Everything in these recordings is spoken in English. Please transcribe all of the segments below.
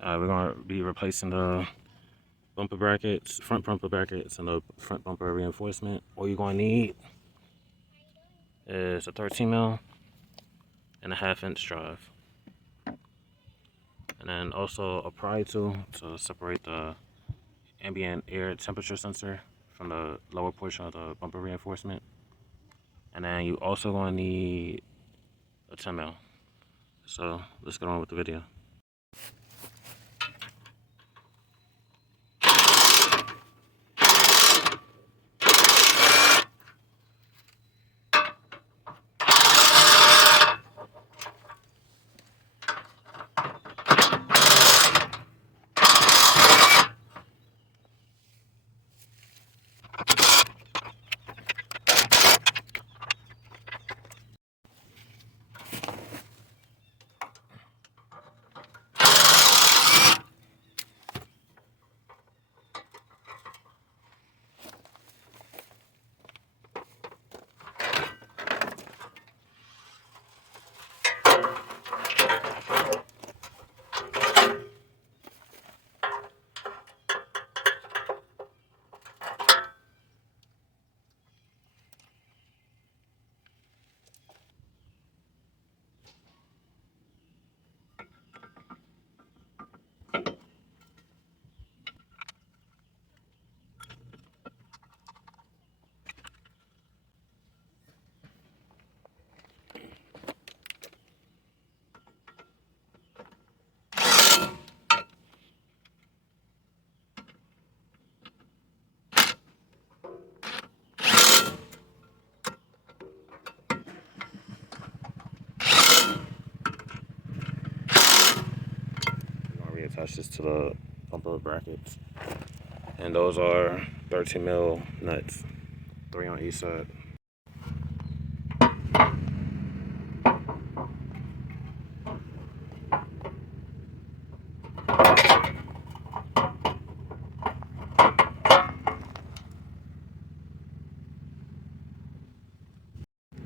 We're going to be replacing the bumper brackets, front bumper brackets, and the front bumper reinforcement. All you're going to need is a 13 mil and a 1/2 inch drive. And then also a pry tool to separate the ambient air temperature sensor from the lower portion of the bumper reinforcement. And then you also going to need a 10 mil. So let's get on with the video. Reattach this to the bumper brackets, and those are 13 mil nuts, 3 on each side.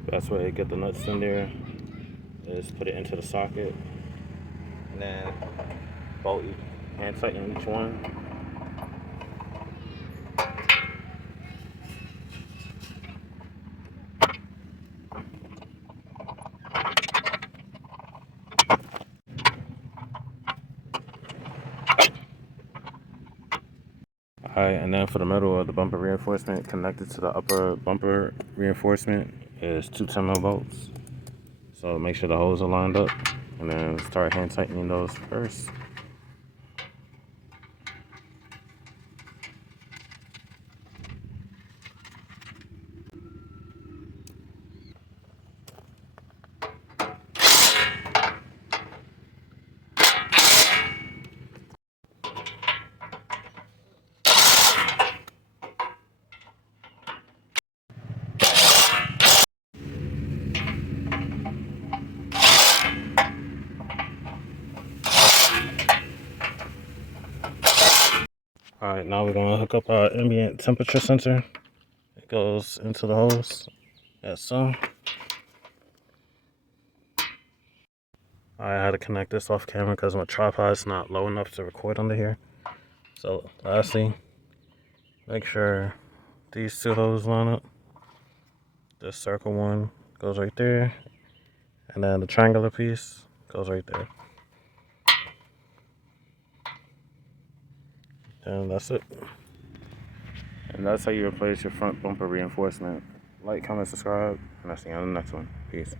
Best way to get the nuts in there is put it into the socket and then bolt hand tighten each one. Alright, and then for the middle of the bumper reinforcement connected to the upper bumper reinforcement is 2 10 mil bolts. So make sure the holes are lined up and then start hand tightening those first. Alright, now we're going to hook up our ambient temperature sensor. It goes into the hose, as so. I had to connect this off camera because my tripod's not low enough to record under here. So lastly, make sure these 2 hoses line up. This circle one goes right there, and then the triangular piece goes right there. And that's it. And that's how you replace your front bumper reinforcement. Like, comment, subscribe, and I'll see you on the next one. Peace.